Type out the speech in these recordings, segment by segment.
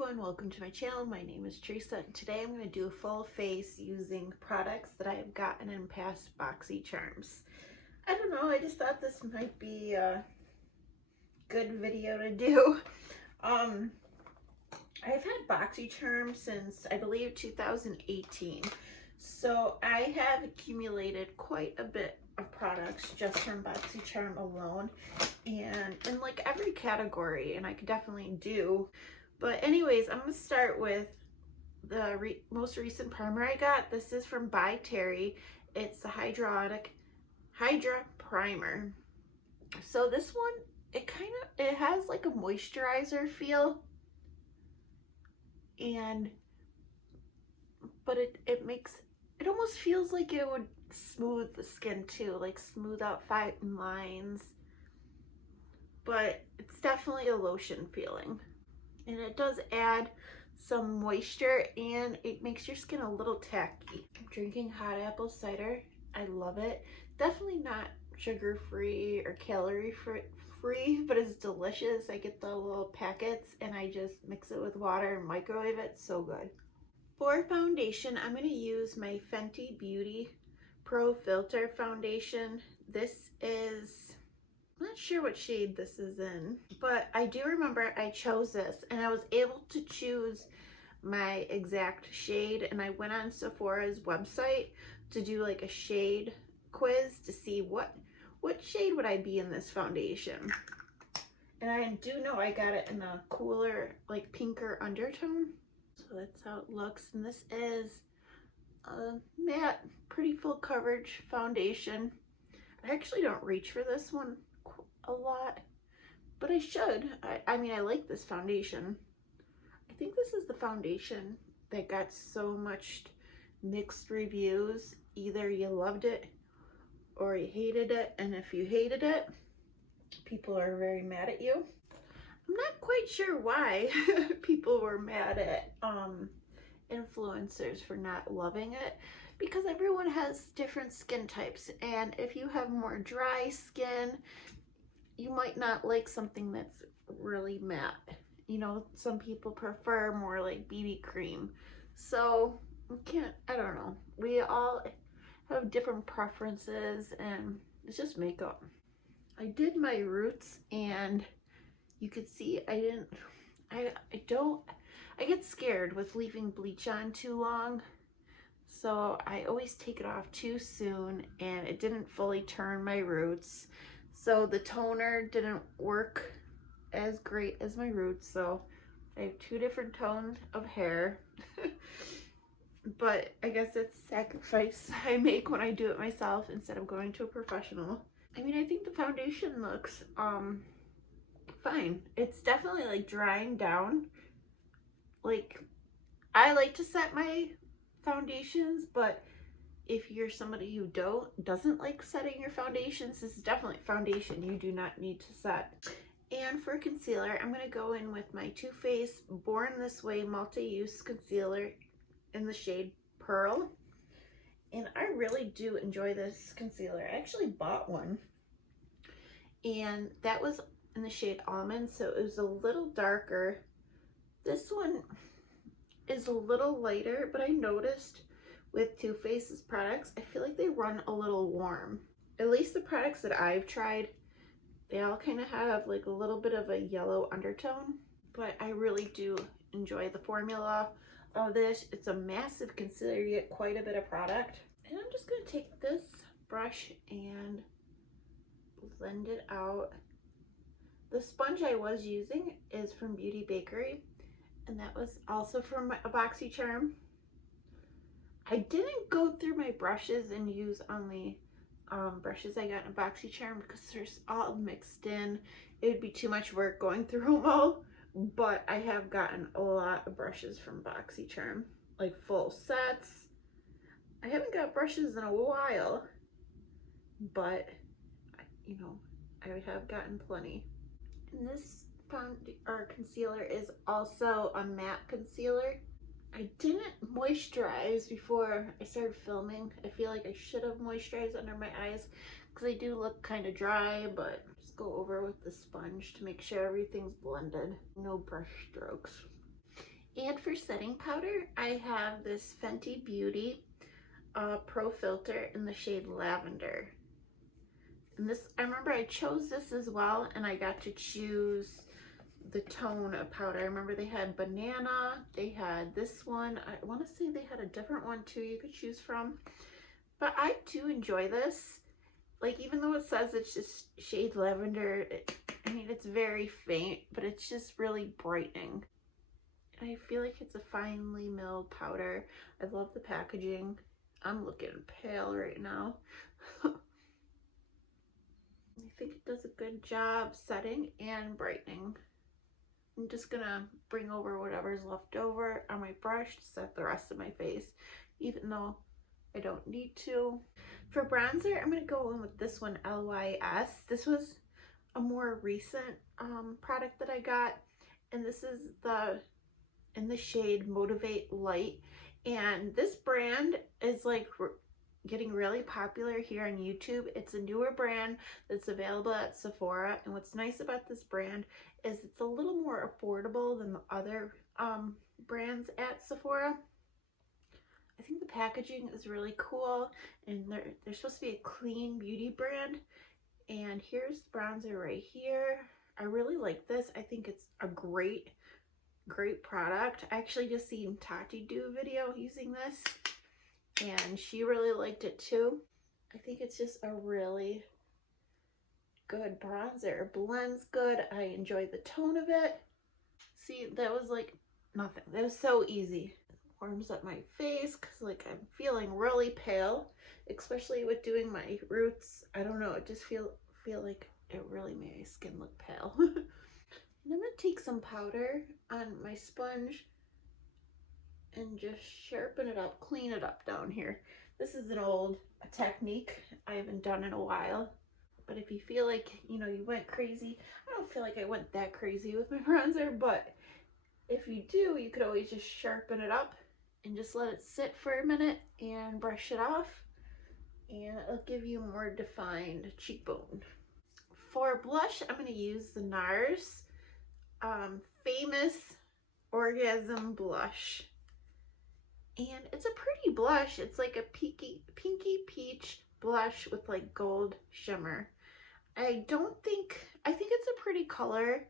everyone, welcome to my channel. My name is Teresa and today I'm going to do a full face using products that I have gotten in past Boxycharms. I don't know, I just thought this might be a good video to do. I've had Boxycharm since I believe 2018, so I have accumulated quite a bit of products just from Boxycharm alone, and in like every category, and I could definitely do. But anyways, I'm going to start with the most recent primer I got. This is from By Terry. It's the Hydra primer. So this one, it has like a moisturizer feel, but it almost feels like it would smooth the skin too, like smooth out fine lines, but it's definitely a lotion feeling. And it does add some moisture and it makes your skin a little tacky. I'm drinking hot apple cider. I love it. Definitely not sugar free or calorie free, but it's delicious. I get the little packets and I just mix it with water and microwave it. So good. For foundation, I'm going to use my Fenty Beauty Pro Filter foundation. This is, I'm not sure what shade this is in, but I do remember I chose this and I was able to choose my exact shade, and I went on Sephora's website to do like a shade quiz to see what shade would I be in this foundation. And I do know I got it in a cooler, like pinker undertone. So that's how it looks, and this is a matte, pretty full coverage foundation. I actually don't reach for this one a lot, but I should. I mean, I like this foundation. I think this is the foundation that got so much mixed reviews. Either you loved it or you hated it, and if you hated it, people are very mad at you. I'm not quite sure why people were mad at influencers for not loving it, because everyone has different skin types, and if you have more dry skin, you might not like something that's really matte. You know, some people prefer more like BB cream. So I don't know. We all have different preferences, and it's just makeup. I did my roots, and you could see I get scared with leaving bleach on too long. So I always take it off too soon, and it didn't fully turn my roots. So the toner didn't work as great as my roots. So I have two different tones of hair. But I guess it's a sacrifice I make when I do it myself instead of going to a professional. I mean, I think the foundation looks fine. It's definitely like drying down. Like, I like to set my foundations, but if you're somebody who doesn't like setting your foundations, this is definitely foundation you do not need to set. And for concealer, I'm going to go in with my Too Faced Born This Way multi-use concealer in the shade Pearl. And I really do enjoy this concealer. I actually bought one, and that was in the shade Almond, so it was a little darker. This one is a little lighter, but I noticed with Too Faced's products, I feel like they run a little warm. At least the products that I've tried, they all kind of have like a little bit of a yellow undertone, but I really do enjoy the formula of this. It's a massive concealer. You get quite a bit of product. And I'm just going to take this brush and blend it out. The sponge I was using is from Beauty Bakery, and that was also from a Boxycharm. I didn't go through my brushes and use only brushes I got in a Boxycharm because they're all mixed in. It would be too much work going through them all, but I have gotten a lot of brushes from Boxycharm, like full sets. I haven't got brushes in a while, but you know, I have gotten plenty. And this concealer is also a matte concealer. I didn't moisturize before I started filming. I feel like I should have moisturized under my eyes because they do look kind of dry, but just go over with the sponge to make sure everything's blended. No brush strokes. And for setting powder, I have this Fenty Beauty Pro Filter in the shade Lavender. And this, I remember I chose this as well, and I got to choose the tone of powder. I remember they had banana, they had this one. I want to say they had a different one too you could choose from. But I do enjoy this. Like, even though it says it's just shade lavender, I mean, it's very faint, but it's just really brightening. I feel like it's a finely milled powder. I love the packaging. I'm looking pale right now. I think it does a good job setting and brightening. I'm just gonna bring over whatever's left over on my brush to set the rest of my face, even though I don't need to. For bronzer, I'm gonna go in with this one, LYS. This was a more recent product that I got, and this is in the shade Motivate Light. And this brand is like getting really popular here on YouTube. It's a newer brand that's available at Sephora, and what's nice about this brand is it's a little more affordable than the other brands at Sephora. I think the packaging is really cool, and they're supposed to be a clean beauty brand. And here's the bronzer right here. I really like this. I think it's a great product. I actually just seen Tati do a video using this, and she really liked it too. I think it's just a really good bronzer. It blends good. I enjoy the tone of it. See, that was like nothing. That was so easy. It warms up my face because like I'm feeling really pale, especially with doing my roots. I don't know, it just feel like it really made my skin look pale. And I'm gonna take some powder on my sponge and just sharpen it up, clean it up down here. This is an old technique I haven't done in a while, but if you feel like, you know, you went crazy, I don't feel like I went that crazy with my bronzer, but if you do, you could always just sharpen it up and just let it sit for a minute and brush it off, and it'll give you a more defined cheekbone. For blush, I'm gonna use the Nars famous Orgasm blush, and it's a pretty blush. It's like a pinky peach blush with like gold shimmer. I think it's a pretty color,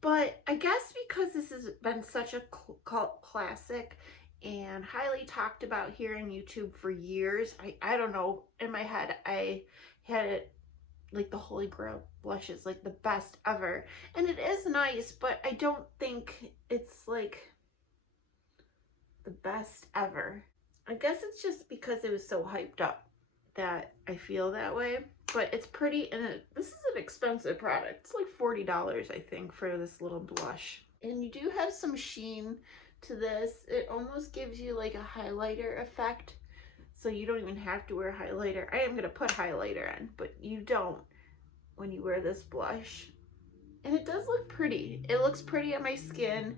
but I guess because this has been such a cult classic and highly talked about here on YouTube for years, I don't know, in my head I had it like the holy grail blush is like the best ever, and it is nice, but I don't think it's like the best ever. I guess it's just because it was so hyped up that I feel that way, but it's pretty, and this is an expensive product. It's like $40 I think for this little blush, and you do have some sheen to this. It almost gives you like a highlighter effect, so you don't even have to wear highlighter. I am going to put highlighter on, but you don't when you wear this blush. And it does look pretty. It looks pretty on my skin.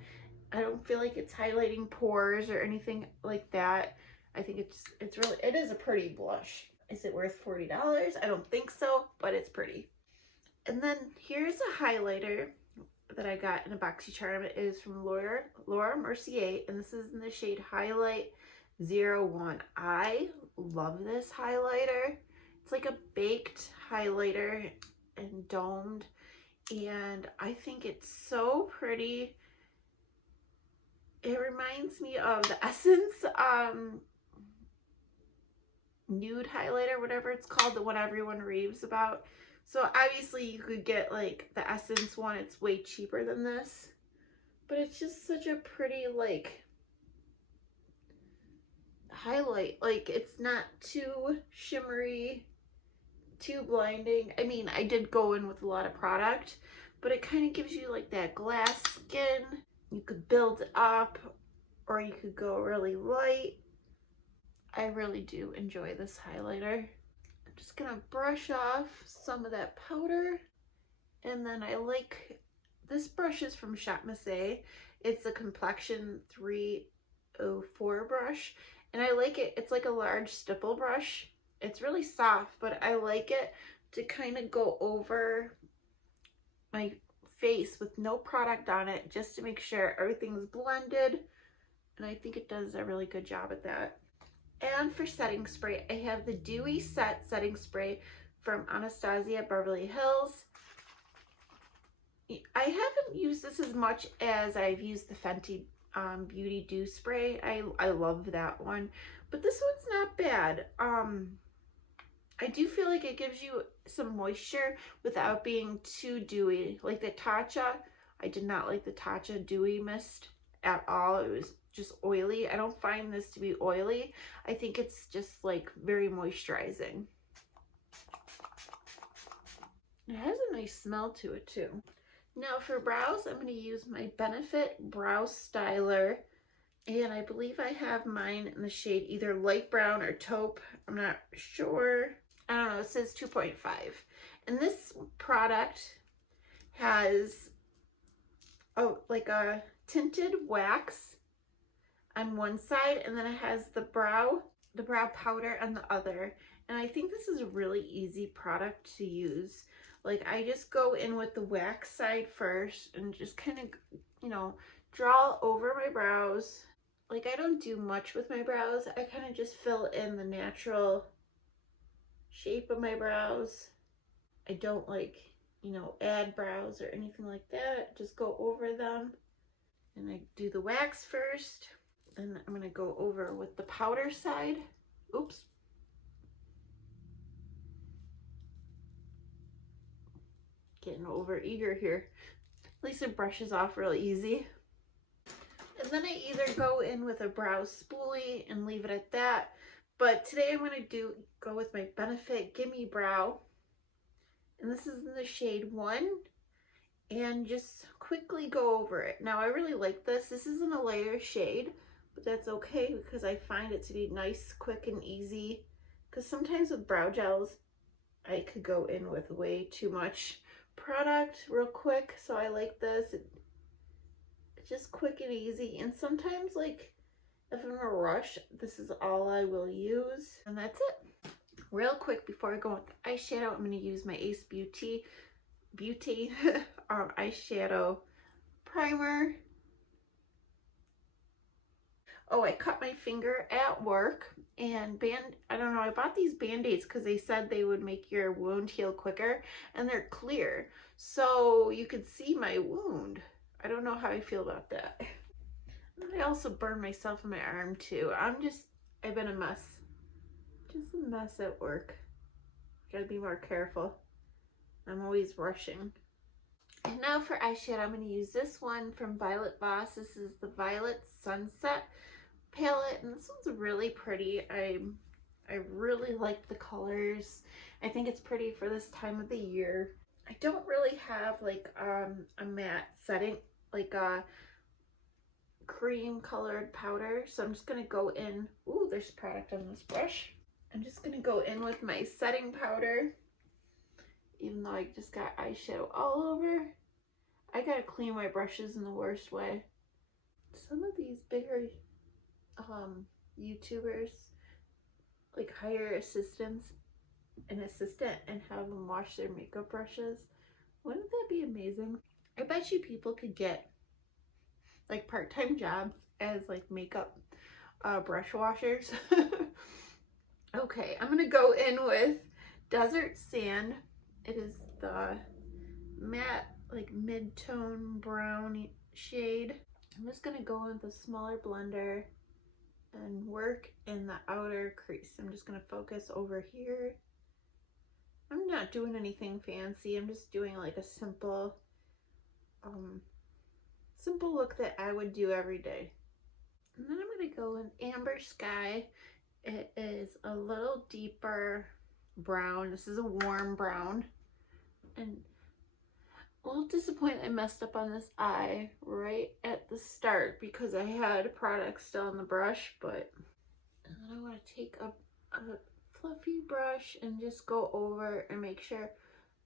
I don't feel like it's highlighting pores or anything like that. I think it is a pretty blush. Is it worth $40? I don't think so, but it's pretty. And then here's a highlighter that I got in a Boxycharm. It is from Laura Mercier, and this is in the shade Highlight 01. I love this highlighter. It's like a baked highlighter and domed, and I think it's so pretty. It reminds me of the Essence nude highlighter, whatever it's called, the one everyone raves about. So obviously you could get like the Essence one. It's way cheaper than this, but it's just such a pretty like highlight. Like, it's not too shimmery, too blinding. I mean, I did go in with a lot of product, but it kind of gives you like that glass skin. You could build it up, or you could go really light. I really do enjoy this highlighter. I'm just gonna brush off some of that powder, and then I like, this brush is from Shop Massé. It's the Complexion 304 brush, and I like it. It's like a large stipple brush. It's really soft, but I like it to kind of go over my face with no product on it just to make sure everything's blended. And I think it does a really good job at that. And for setting spray, I have the Dewy Set setting spray from Anastasia Beverly Hills. I haven't used this as much as I've used the Fenty Beauty Dew Spray. I love that one, but this one's not bad. I do feel like it gives you some moisture without being too dewy. Like the Tatcha, I did not like the Tatcha Dewy Mist at all. It was just oily. I don't find this to be oily. I think it's just like very moisturizing. It has a nice smell to it too. Now for brows, I'm going to use my Benefit Brow Styler. And I believe I have mine in the shade either light brown or taupe. I'm not sure. I don't know, it says 2.5. And this product has like a tinted wax on one side, and then it has the brow powder on the other. And I think this is a really easy product to use. Like I just go in with the wax side first and just kind of, you know, draw over my brows. Like I don't do much with my brows. I kind of just fill in the natural shape of my brows. I don't like, you know, add brows or anything like that. Just go over them. And I do the wax first. And I'm going to go over with the powder side. Oops. Getting over eager here. At least it brushes off real easy. And then I either go in with a brow spoolie and leave it at that. But today I'm going to go with my Benefit Gimme Brow. And this is in the shade 1. And just quickly go over it. Now I really like this. This isn't a lighter shade, but that's okay because I find it to be nice, quick, and easy. Because sometimes with brow gels, I could go in with way too much product real quick. So I like this. It's just quick and easy. And sometimes, like, if I'm in a rush, this is all I will use. And that's it. Real quick before I go with the eyeshadow, I'm going to use my Ace Beauty eyeshadow primer. Oh, I cut my finger at work, and I don't know, I bought these Band-Aids because they said they would make your wound heal quicker, and they're clear, so you could see my wound. I don't know how I feel about that. I also burned myself in my arm too. I've been a mess. Just a mess at work. Gotta be more careful. I'm always rushing. And now for eyeshadow, I'm going to use this one from Voss. This is the Violet Sunset palette, and this one's really pretty. I really like the colors. I think it's pretty for this time of the year. I don't really have like a matte setting, like a cream colored powder, so I'm just going to go in. Ooh, there's product on this brush. I'm just going to go in with my setting powder. Even though I just got eyeshadow all over. I gotta clean my brushes in the worst way. Some of these bigger YouTubers like hire assistants and have them wash their makeup brushes. Wouldn't that be amazing? I bet you people could get like part-time jobs as like makeup brush washers. Okay, I'm gonna go in with Desert Sand. It is the matte, like mid-tone brown shade. I'm just gonna go in with a smaller blender and work in the outer crease. I'm just gonna focus over here. I'm not doing anything fancy. I'm just doing like a simple look that I would do every day. And then I'm gonna go in Amber Sky. It is a little deeper brown. This is a warm brown, and a little disappointed I messed up on this eye right at the start because I had product still on the brush. But and then I want to take a fluffy brush and just go over and make sure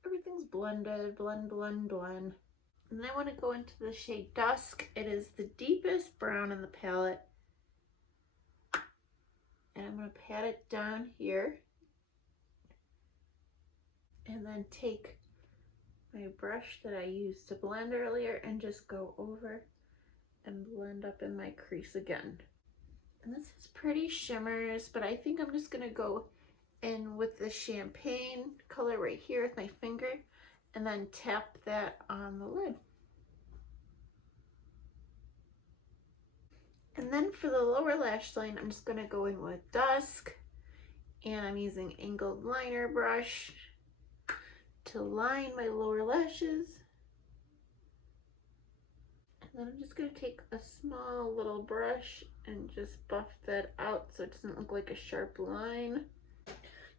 everything's blended. Blend. And then I want to go into the shade Dusk. It is the deepest brown in the palette, and I'm going to pat it down here. And then take my brush that I used to blend earlier and just go over and blend up in my crease again. And this is pretty shimmers, but I think I'm just gonna go in with the champagne color right here with my finger and then tap that on the lid. And then for the lower lash line, I'm just gonna go in with Dusk, and I'm using angled liner brush to line my lower lashes. And then I'm just gonna take a small little brush and just buff that out so it doesn't look like a sharp line.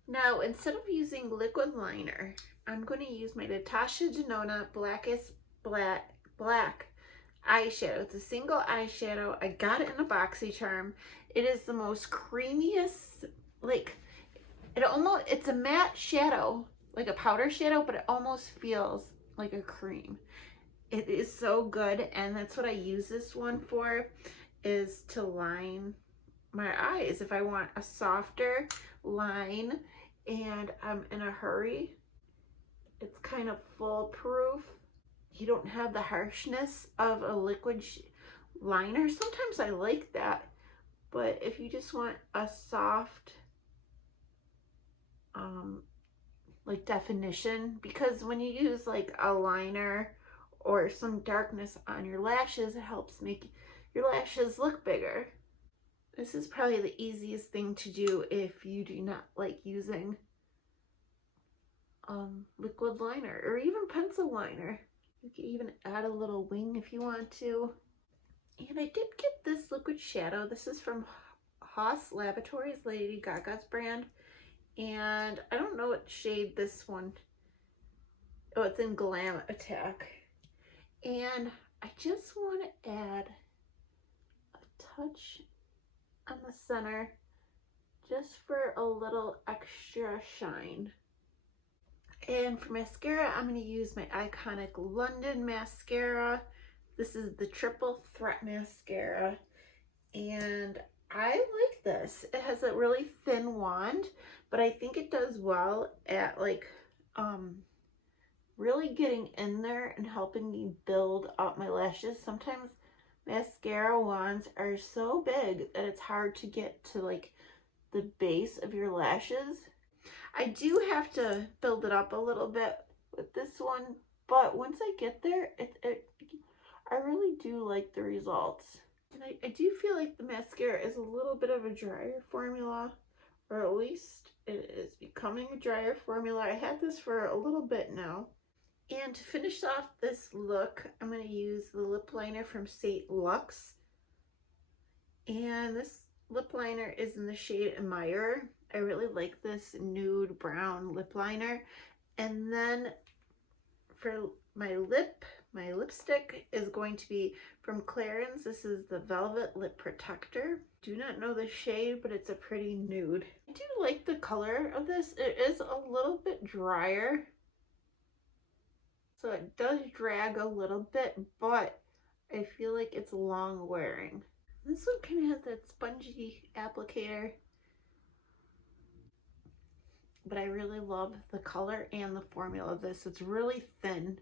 Now, instead of using liquid liner, I'm gonna use my Natasha Denona Blackest Black eyeshadow. It's a single eyeshadow. I got it in a Boxycharm. It is the most creamiest, like, it's a matte shadow, like a powder shadow, but it almost feels like a cream. It is so good, and that's what I use this one for, is to line my eyes. If I want a softer line and I'm in a hurry, it's kind of foolproof. You don't have the harshness of a liquid liner. Sometimes I like that, but if you just want a soft like definition, because when you use like a liner or some darkness on your lashes, it helps make your lashes look bigger. This is probably the easiest thing to do if you do not like using liquid liner or even pencil liner. You can even add a little wing if you want to. And I did get this liquid shadow. This is from Voss Laboratories, Lady Gaga's brand. And I don't know what shade this one. Oh, it's in Glam Attack. And I just want to add a touch on the center just for a little extra shine. And for mascara, I'm going to use my iconic London mascara. This is the Triple Threat mascara, and I like this. It has a really thin wand, but I think it does well at like really getting in there and helping me build up my lashes. Sometimes mascara wands are so big that it's hard to get to like the base of your lashes. I do have to build it up a little bit with this one, but once I get there, I really do like the results. And I do feel like the mascara is a little bit of a drier formula, or at least it is becoming a drier formula. I had this for a little bit now. And to finish off this look, I'm going to use the lip liner from St. Luxe. And this lip liner is in the shade Admire. I really like this nude brown lip liner. And then for my lipstick is going to be from Clarins. This is the Velvet Lip Protector. Do not know the shade, but it's a pretty nude. I do like the color of this. It is a little bit drier, so it does drag a little bit, but I feel like it's long wearing. This one kind of has that spongy applicator, but I really love the color and the formula of this. It's really thin.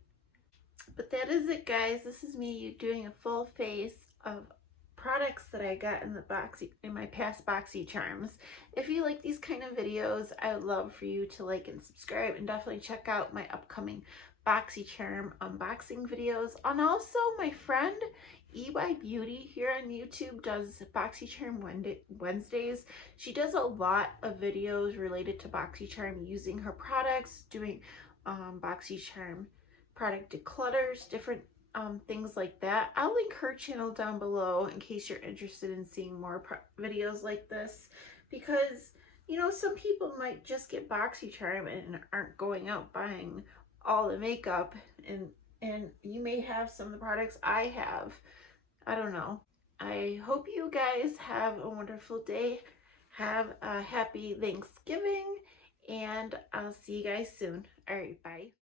But that is it, guys. This is me doing a full face of products that I got in my past Boxycharms. If you like these kind of videos, I would love for you to like and subscribe, and definitely check out my upcoming Boxycharm unboxing videos. And also my friend EY Beauty here on YouTube does Boxycharm Wednesdays. She does a lot of videos related to Boxycharm, using her products, doing Boxycharm product declutters, different things like that. I'll link her channel down below in case you're interested in seeing more videos like this, because you know, some people might just get Boxycharm and aren't going out buying all the makeup, and you may have some of the products I have. I don't know. I hope you guys have a wonderful day. Have a happy Thanksgiving, and I'll see you guys soon. All right, bye.